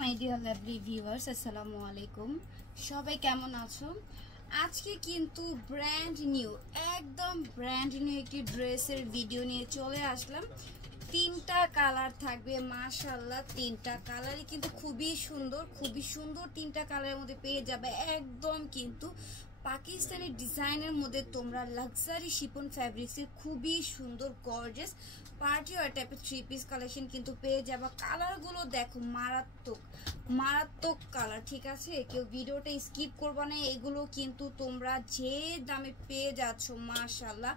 My dear lovely viewers, আসসালামু আলাইকুম। সবাই কেমন আছো? আজকে কিন্তু একদম ব্র্যান্ড নিউ একটি ড্রেসের ভিডিও নিয়ে চলে আসলাম। তিনটা কালার থাকবে, মাশাআল্লাহ তিনটা কালারই কিন্তু খুবই সুন্দর তিনটা কালারের মধ্যে পেয়ে যাবে। একদম কিন্তু পাকিস্তানি ডিজাইনের মধ্যে তোমরা লাক্সারি শিফন ফ্যাব্রিক্সের খুবই সুন্দর গর্জিয়াস পার্টি ওয়ার টাইপের থ্রি পিস কালেকশন কিন্তু পেয়ে যাবা। কালারগুলো দেখো, মারাত্মক কালার, ঠিক আছে? কেউ ভিডিওটা স্কিপ করবা না। এগুলো কিন্তু তোমরা যে দামে পেয়ে যাচ্ছ, মাশাআল্লাহ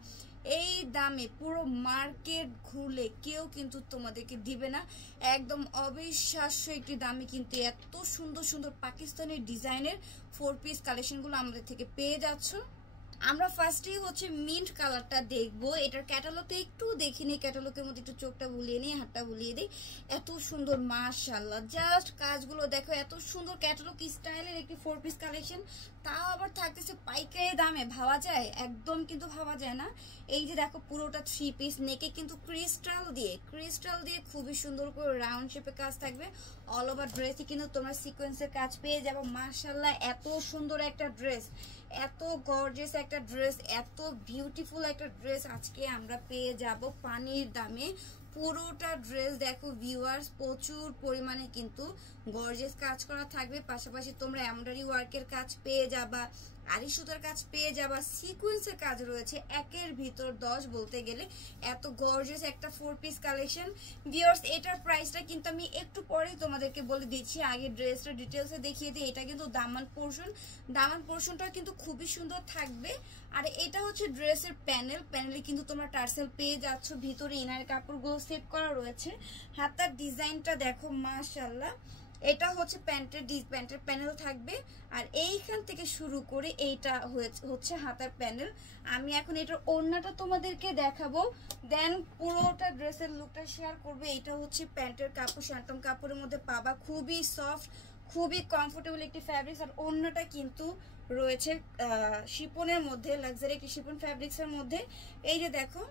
এই দামে পুরো মার্কেট ঘুরলে কেউ কিন্তু তোমাদেরকে দিবে না। একদম অবিশ্বাস্য একটি দামে কিন্তু এত সুন্দর পাকিস্তানি ডিজাইনের 4 পিস কালেকশনগুলো আমাদের থেকে পেয়ে যাচ্ছ। আমরা ফার্স্টেই হচ্ছে মিন্ট কালারটা দেখবো। এটার ক্যাটালগটা একটু দেখিনি, ক্যাটালগের মধ্যে একটু চোখটা বুলিয়ে নিই, হাতটা বুলিয়ে দিই। এত সুন্দর, মাশাআল্লাহ জাস্ট কাজগুলো দেখো, এত সুন্দর ক্যাটালগ স্টাইলের একটি 4 পিস কালেকশন, তাও আবার থাকতেছে পাইকারি দামে। ভাবা যায়? একদম কিন্তু ভাবা যায় না। এই যে দেখো পুরোটা 3 পিস, নেকে কিন্তু ক্রিস্টাল দিয়ে খুবই সুন্দর করে রাউন্ড শেপে কাজ থাকবে। অল ওভার ড্রেসে কিন্তু তোমরা সিকোয়েন্সের কাজ পেয়ে যাবো। মাশাআল্লাহ এত সুন্দর একটা ড্রেস, এত গর্জিয়াস একটা ড্রেস, এত বিউটিফুল একটা ড্রেস আজকে আমরা পেয়ে যাব পানির দামে। পুরোটা ড্রেস দেখো ভিউয়ার্স, প্রচুর পরিমাণে কিন্তু গর্জিয়াস কাজ করা থাকবে। পাশাপাশি তোমরা এমব্রয়ডারি ওয়ার্কের কাজ পেয়ে যাবা, আরি সুতার কাজ পেয়ে যাবা, সিকোয়েন্সের কাজ রয়েছে একের ভিতর 10 বলতে গেলে। এত গর্জিয়াস একটা 4 পিস কালেকশন ভিউয়ার্স। এটার প্রাইসটা কিন্তু আমি একটু পরেই তোমাদেরকে বলে দিচ্ছি, আগে ড্রেসটা ডিটেলসে দেখিয়ে দিই। এটা কিন্তু দামান পোর্শনটা কিন্তু খুবই সুন্দর থাকবে। আর এটা হচ্ছে ড্রেসের প্যানেলে কিন্তু তোমরা টার্সেল পেয়ে যাচ্ছ। ভিতরে ইনার কাপড়গুলো সেট করা রয়েছে। হাতার ডিজাইনটা দেখো, মাশাআল্লাহ এটা হচ্ছে প্যান্টের প্যানেল থাকবে। আর এইখান থেকে শুরু করে এইটা হচ্ছে হাতার প্যানেল। আমি এখন এটার ওড়নাটা তোমাদেরকে দেখাবো, দেন পুরোটা ড্রেসের লুকটা শেয়ার করবে। এটা হচ্ছে প্যান্টের কাপড়, শান্টম কাপড়ের মধ্যে পাবা, খুবই সফট, খুবই কমফোর্টেবল একটি ফ্যাব্রিক্স। আর ওড়নাটা কিন্তু রয়েছে শিপনের মধ্যে, লাক্সারি একটি শিপন ফ্যাব্রিক্সের মধ্যে। এই যে দেখো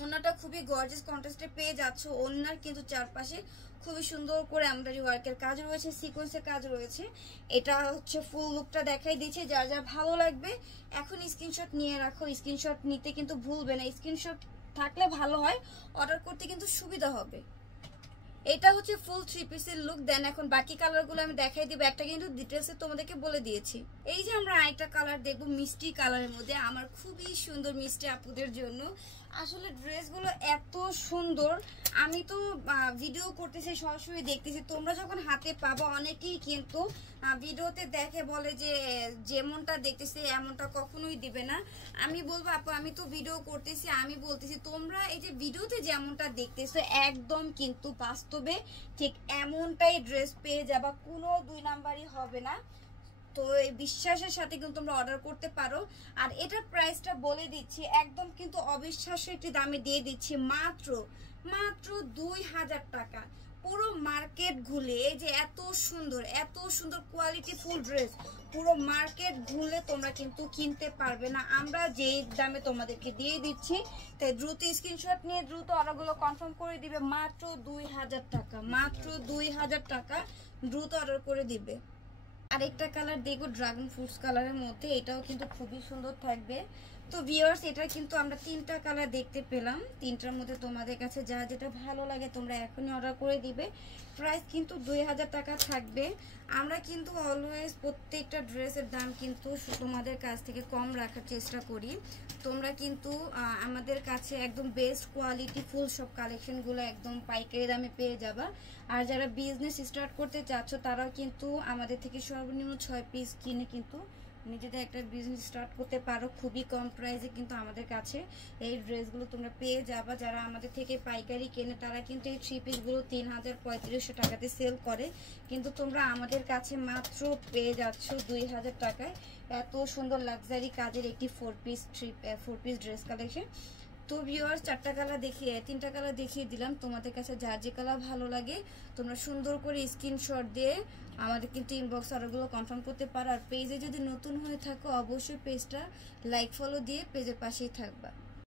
ওড়নাটা খুবই গর্জিয়াস কন্ট্রাস্টে পেয়ে যাচ্ছ। ওড়নার কিন্তু চারপাশে খুবই সুন্দর করে এমব্রয়ডারি ওয়ার্কের কাজ রয়েছে, সিকোয়েন্সের কাজ রয়েছে। এটা হচ্ছে ফুল লুকটা দেখাই দিচ্ছে। যার যা ভালো লাগবে এখন স্ক্রিনশট নিয়ে রাখো। স্ক্রিনশট নিতে কিন্তু ভুলবে না, স্ক্রিনশট থাকলে ভালো হয়, অর্ডার করতে কিন্তু সুবিধা হবে। এটা হচ্ছে ফুল 3 পিসের লুক। দেন এখন বাকি কালারগুলো আমি দেখাই দিব, একটা কিন্তু ডিটেলসে তোমাদেরকে বলে দিয়েছি। এই যে আমরা আরেকটা কালার দেখবো মিষ্টি কালারের মধ্যে, আমার খুবই সুন্দর মিষ্টি আপুদের জন্য। আসলে ড্রেসগুলো এত সুন্দর, আমি তো ভিডিও করতেছি, সরাসরি দেখতেছি। তোমরা যখন হাতে পাবো, অনেকেই কিন্তু ভিডিওতে দেখে বলে যে যেমনটা দেখতেছি এমনটা কখনোই দিবে না। আমি বলবো আপু, আমি তো ভিডিও করতেছি, আমি বলতেছি তোমরা এই যে ভিডিওতে যেমনটা দেখতেছো একদম কিন্তু বাস্তবে ঠিক এমনটাই ড্রেস পেয়ে যাবা, কোনো 2 নাম্বারই হবে না। তো এই বিশ্বাসের সাথে কিন্তু তোমরা অর্ডার করতে পারো। আর এটার প্রাইসটা বলে দিচ্ছি, একদম কিন্তু অবিশ্বাস্য একটি দামে দিয়ে দিচ্ছি, মাত্র 2000 টাকা। পুরো মার্কেট ঘুরে এই যে এত সুন্দর কোয়ালিটি ফুল ড্রেস পুরো মার্কেট ঘুরলে তোমরা কিন্তু কিনতে পারবে না। আমরা যেই দামে তোমাদেরকে দিয়ে দিচ্ছি, তাই দ্রুত স্ক্রিনশট নিয়ে দ্রুত অর্ডারগুলো কনফার্ম করে দিবে। মাত্র 2000 টাকা, মাত্র 2000 টাকা, দ্রুত অর্ডার করে দিবে। আরেকটা কালার দেখো ড্রাগন ফ্রুটস কালারের মধ্যে, এটাও কিন্তু খুবই সুন্দর থাকবে। তো ভিউয়ার্স, এটা কিন্তু আমরা 3টা কালার দেখতে পেলাম। 3টার মধ্যে তোমাদের কাছে যা যেটা ভালো লাগে তোমরা এখনই অর্ডার করে দিবে। প্রাইস কিন্তু 2000 টাকা থাকবে। আমরা কিন্তু অলওয়েজ প্রত্যেকটা ড্রেসের দাম কিন্তু তোমাদের কাছ থেকে কম রাখার চেষ্টা করি। তোমরা কিন্তু আমাদের কাছে একদম বেস্ট কোয়ালিটি ফুল সব কালেকশনগুলো একদম পাইকারি দামে পেয়ে যাবা। আর যারা বিজনেস স্টার্ট করতে চাচ্ছ তারাও কিন্তু আমাদের থেকে সর্বনিম্ন 6 পিস কিনে কিন্তু নিজেদের একটা বিজনেস স্টার্ট করতে পারো। খুবই কম প্রাইসে কিন্তু আমাদের কাছে এই ড্রেসগুলো তোমরা পেয়ে যাবা। যারা আমাদের থেকে পাইকারি কেনে তারা কিন্তু এই 3 পিসগুলো 3500 টাকাতে সেল করে, কিন্তু তোমরা আমাদের কাছে মাত্র পেয়ে যাচ্ছ 2000 টাকায়। এত সুন্দর লাক্সারি কাজের একটি 4 পিস ড্রেস কালেকশন। তো ভিউয়ার্স, 3টা কালার দেখিয়ে দিলাম। তোমাদের কাছে যার যে কালার ভালো লাগে তোমরা সুন্দর করে স্ক্রিনশট দিয়ে আমাদের কিন্তু ইনবক্স অর্ডারগুলো কনফার্ম করতে পারো। আর পেজে যদি নতুন হয়ে থাকো অবশ্যই পেজটা লাইক ফলো দিয়ে পেজের পাশেই থাকবা।